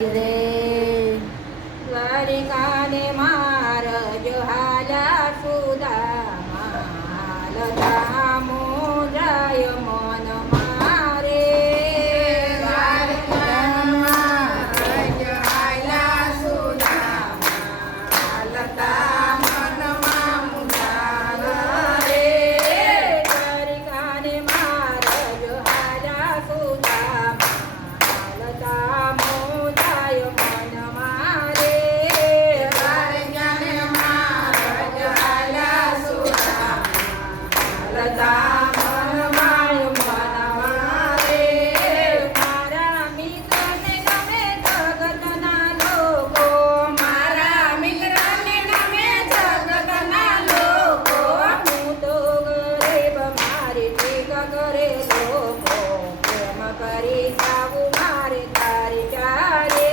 રે દ્વારિકાને મારજ હાલા સુદામા હાલતા મોજાય મન મારે દ્વારિકાને મારજ હાલા સુદામા હાલતા મનમાં મુજાય રે દ્વારિકાને મારજ હાલા સુદામા હાલતા મોજાય મન મારે દ્વારિકાને મારજ હાલા સુદામા હાલતા મનમાં મન મારે મારા મિત્રને ગમે જગતના લોકો મારા મિત્રને ગમે જગતના લોકો હું તો ગરીબ મારી ઠીક કરે લોકો પ્રેમ કરી જાવું મારે તારી ચારે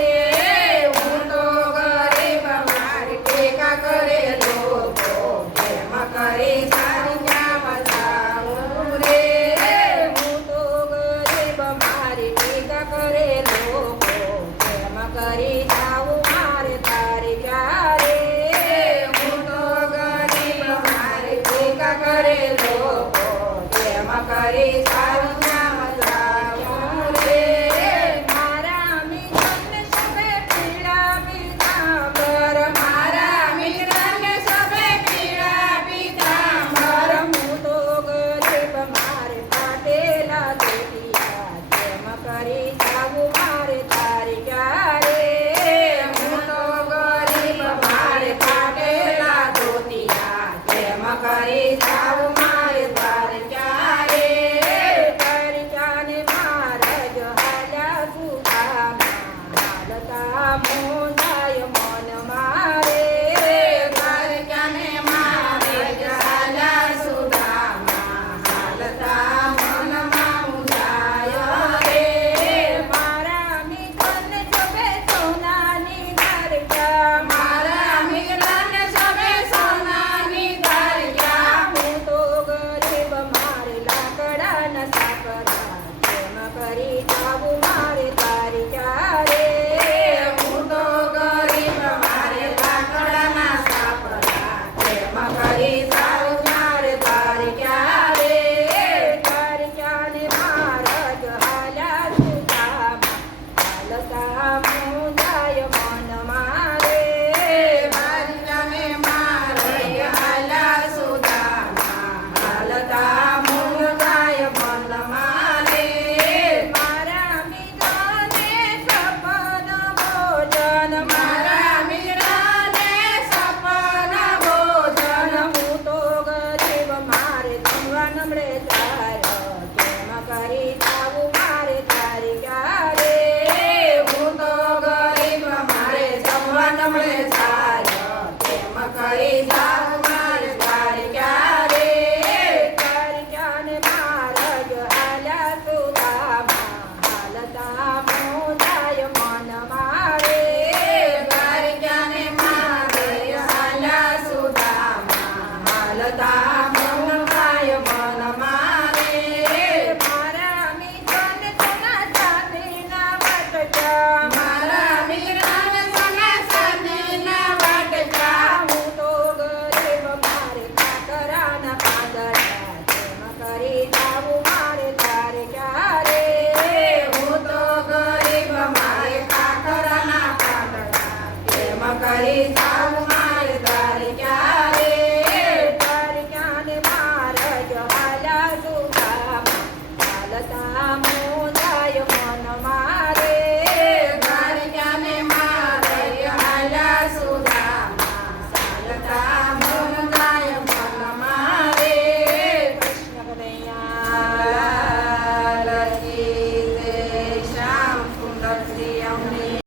હું તો ગરીબ મારી ઠીક કરે લોકો પ્રેમ કરી તારી જાવા જાવું રે હું તો ગરીબ મારી ઠીક કરે લોકો પ્રેમ કરી જાવું મારે તારી ચારે હું તો ગરીબ મારી ઠીક કરે લોકો પ્રેમ કરી તારી જાવા જાવું રે મારા મિત્રને સભે પીડા પીતાંબર મારા મિત્રને સભે પીડા પીતાંબર હું તો ગરીબ મારે ફાટેલા ધોતિયા પ્રેમ કરી જાવું મારે તારી ચારે હું તો ગરીબ મારે ફાટેલા ધોતિયા પ્રેમ કરી જાવું મારે તારી ચારે તારી ચાને મારજ હાલા સુદામા હાલતા મોજાય મન મારે દ્વારિકાને મારજ હાલા સુદામા હાલતા મનમાં મુજાય રે મારા મિત્રને સભે સોનાની દ્વારિકા મારા મિત્રને સભે સોનાની દ્વારિકા હું તો ગરીબ મારે લાકડાના સાકરા પ્રેમ કરી જાવું મારે તારી ચારે હું તો ગરીબ મારે લાકડાના સાકરા પ્રેમ કરી જાવું મારે તારી ચારે તારી ચાને મારજ હાલા સુદામા હાલતા મોજાય મન મારે તારી ચાને મારજ હાલા સુદામા હાલતા મોજાય મન મારે મારા મિત્રને સપન ભોજન મારા મિત્રને સપન ભોજન હું તો ગરીબ મારે જમવા નમળે ચાર કેમ કરી જાવું મારે તારી ચારે હું તો ગરીબ મારે જમવા નમળે ચાર કેમ કરી જાવું મારે તારી ચારે તારી ચાને મારજ હાલા સુદામા હાલતા મોજાય મન મારે દ્વારિકાને મારજ હાલા સુદામા હાલતા મોજાય મન મારે મારા મિત્રને સોના ચાંદીના વાટકા મારા મિત્રને સોના ચાંદીના વાટકા હું તો ગરીબ મારે કાકરાના પાંદડા પ્રેમ કરી જાવું મારે તારે ચારે હું તો ગરીબ મારે કાકરાના પાંદડા પ્રેમ કરી જાવું મારે તારે ચારે તારી ચાને મારજ હાલા સુદામા હાલતા